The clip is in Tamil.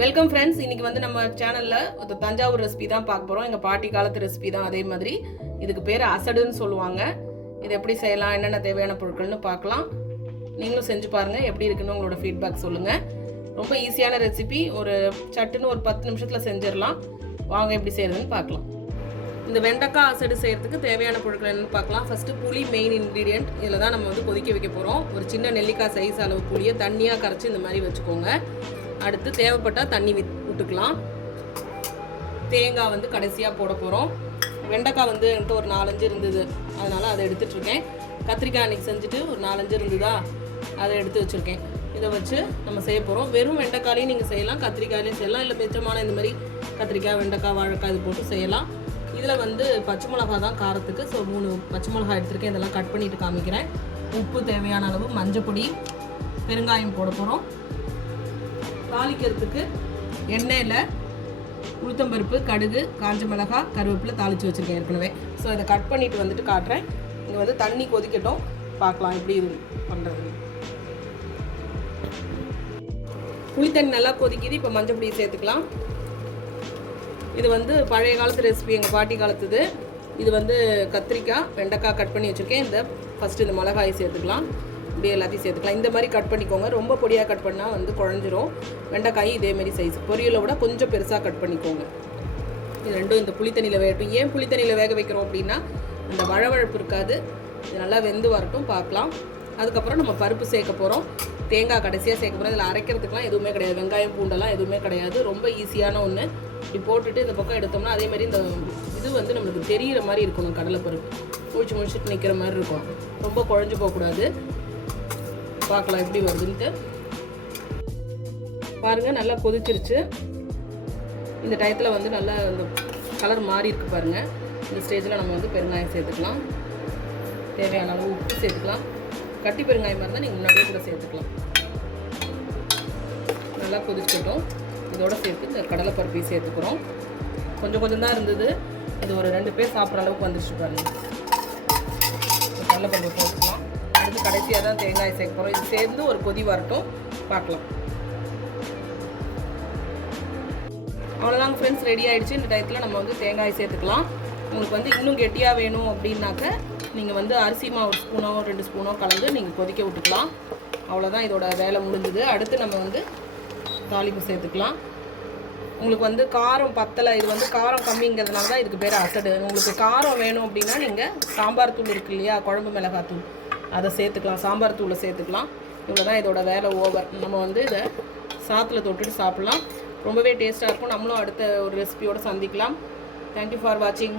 Welcome friends. இன்னைக்கு வந்து நம்ம சேனலில் ஒரு தஞ்சாவூர் ரெசிபி தான் பார்க்க போகிறோம். எங்கள் பாட்டி காலத்து ரெசிபி தான். அதே மாதிரி இதுக்கு பேர் அசடுன்னு சொல்லுவாங்க. இது எப்படி செய்யலாம், என்னென்ன தேவையான பொருட்கள்னு பார்க்கலாம். நீங்களும் செஞ்சு பாருங்கள், எப்படி இருக்குன்னு உங்களோட ஃபீட்பேக் சொல்லுங்கள். ரொம்ப ஈஸியான ரெசிபி, ஒரு சட்டுன்னு ஒரு 10 நிமிஷத்தில் செஞ்சிடலாம். வாங்க எப்படி செய்யறதுன்னு பார்க்கலாம். இந்த வெண்டைக்காய் அசடு செய்கிறதுக்கு தேவையான பொருட்கள் என்னென்னு பார்க்கலாம். ஃபஸ்ட்டு புளி மெயின் இன்க்ரீடியன்ட். இதில் தான் நம்ம வந்து கொதிக்க வைக்க போகிறோம். ஒரு சின்ன நெல்லிக்காய் சைஸ் அளவு புளியை தண்ணியாக கரைச்சி இந்த மாதிரி வச்சுக்கோங்க. அடுத்து தேவைப்பட்டால் தண்ணி விட்டுக்கலாம். தேங்காய் வந்து கடைசியாக போட போகிறோம். வெண்டைக்காய் வந்து என்கிட்ட ஒரு 4-5 இருந்தது, அதனால் அதை எடுத்துகிட்ருக்கேன். கத்திரிக்காய் அன்றைக்கி செஞ்சுட்டு ஒரு 4-5 இருந்ததா, அதை எடுத்து வச்சுருக்கேன். இதை வச்சு நம்ம செய்ய போகிறோம். வெறும் வெண்டைக்காயிலையும் நீங்கள் செய்யலாம், கத்திரிக்காயிலையும் செய்யலாம், இல்லை மிச்சமான இந்த மாதிரி கத்திரிக்காய், வெண்டைக்காய், வாழைக்காய் இது போட்டு செய்யலாம். இதில் வந்து பச்சை மிளகா தான் காரத்துக்கு. ஸோ 3 பச்சை மிளகா எடுத்துருக்கேன். இதெல்லாம் கட் பண்ணிவிட்டு காமிக்கிறேன். உப்பு தேவையான அளவு, மஞ்சப்பொடி, பெருங்காயம் போட போகிறோம். தாளிக்கிறதுக்கு எண்ணெயில் உளுத்தம்பருப்பு, கடுகு, காஞ்ச மிளகாய், கருவேப்பிலை தாளித்து வச்சுருக்கேன் ஏற்கனவே. ஸோ இதை கட் பண்ணிவிட்டு வந்துட்டு காட்டுறேன். இங்கே வந்து தண்ணி கொதிக்கட்டும், பார்க்கலாம் எப்படி இது பண்ணுறது. புளித்தண்ணி நல்லா கொதிக்குது. இப்போ மஞ்சள் பொடி சேர்த்துக்கலாம். இது வந்து பழைய காலத்து ரெசிபி, எங்கள் பாட்டி காலத்துது. இது வந்து கத்திரிக்காய், வெண்டைக்காய் கட் பண்ணி வச்சுருக்கேன். இந்த ஃபஸ்ட்டு இந்த மிளகாயை சேர்த்துக்கலாம். இப்படி எல்லாத்தையும் சேர்த்துக்கலாம். இந்த மாதிரி கட் பண்ணிக்கோங்க. ரொம்ப பொடியாக கட் பண்ணால் வந்து குழஞ்சிரும். வெண்டைக்காய் இதேமாரி சைஸ், பொரியலை விட கொஞ்சம் பெருசாக கட் பண்ணிக்கோங்க. இது ரெண்டும் இந்த புளித்தண்ணியில் வேகட்டும். ஏன் புளித்தண்ணியில் வேக வைக்கிறோம் அப்படின்னா அந்த வழவழப்பு இருக்காது. இது நல்லா வெந்து வரட்டும், பார்க்கலாம். அதுக்கப்புறம் நம்ம பருப்பு சேர்க்க போகிறோம். தேங்காய் கடைசியாக சேர்க்க போகிறோம். இதில் அரைக்கிறதுக்குலாம் எதுவுமே கிடையாது. வெங்காயம் பூண்டெல்லாம் எதுவுமே கிடையாது. ரொம்ப ஈஸியான ஒன்று. இப்படி போட்டுட்டு இந்த பக்கம் எடுத்தோம்னா அதேமாதிரி இந்த இது வந்து நம்மளுக்கு தெரிகிற மாதிரி இருக்கணும். கடலைப்பருப்பு முடிச்சுட்டு நிற்கிற மாதிரி இருக்கும். ரொம்ப குழஞ்சி போகக்கூடாது. பார்க்கலாம் எப்படி வருதுன்ட்டு. பாருங்கள், நல்லா கொதிச்சிருச்சு. இந்த டயத்தில் வந்து நல்லா இந்த கலர் மாறி இருக்கு பாருங்கள். இந்த ஸ்டேஜில் நம்ம வந்து பெருங்காயம் சேர்த்துக்கலாம். தேவையான அளவு உப்பு சேர்த்துக்கலாம். கட்டி பெருங்காயமாக இருந்தால் நீங்கள் முன்னாடியே கூட சேர்த்துக்கலாம். நல்லா கொதிச்சிட்டோம். இதோட சேர்த்து இந்த கடலைப்பருப்பையும் சேர்த்துக்கிறோம். கொஞ்சம் கொஞ்சம் தான் இருந்தது. இது ஒரு 2 பேர் சாப்பிட்ற அளவுக்கு வந்துருச்சு பாருங்கள். கடலைப்பருப்பை போட்டுக்கலாம். அடுத்து கடைசியாக தான் தேங்காய் சேர்க்க போகிறோம். இது சேர்ந்து ஒரு கொதி வரட்டும், பார்க்கலாம். அவ்வளோதாங்க ஃப்ரெண்ட்ஸ், ரெடி ஆகிடுச்சு. இந்த டயத்தில் நம்ம வந்து தேங்காய் சேர்த்துக்கலாம். உங்களுக்கு வந்து இன்னும் கெட்டியாக வேணும் அப்படின்னாக்க நீங்கள் வந்து அரிசி மாவு 1 ஸ்பூனோ 2 ஸ்பூனோ கலந்து நீங்கள் கொதிக்க விட்டுக்கலாம். அவ்வளோதான், இதோட வேலை முடிஞ்சுது. அடுத்து நம்ம வந்து தாளிப்பு சேர்த்துக்கலாம். உங்களுக்கு வந்து காரம் பத்தலை, இது வந்து காரம் கம்மிங்கிறதுனால தான் இதுக்கு பேர் அசடு. உங்களுக்கு காரம் வேணும் அப்படின்னா நீங்கள் சாம்பார் தூள் இருக்கு இல்லையா, குழம்பு மிளகாய் தூள், அதை சேர்த்துக்கலாம். சாம்பார் தூளை சேர்த்துக்கலாம். இவ்வளோ தான், இதோட வேலை ஓவர். நம்ம வந்து இதை சாத்தில் தொட்டுட்டு சாப்பிட்லாம். ரொம்பவே டேஸ்ட்டாக இருக்கும். நம்மளும் அடுத்த ஒரு ரெசிபியோடு சந்திக்கலாம். தேங்க்யூ ஃபார் வாட்சிங்.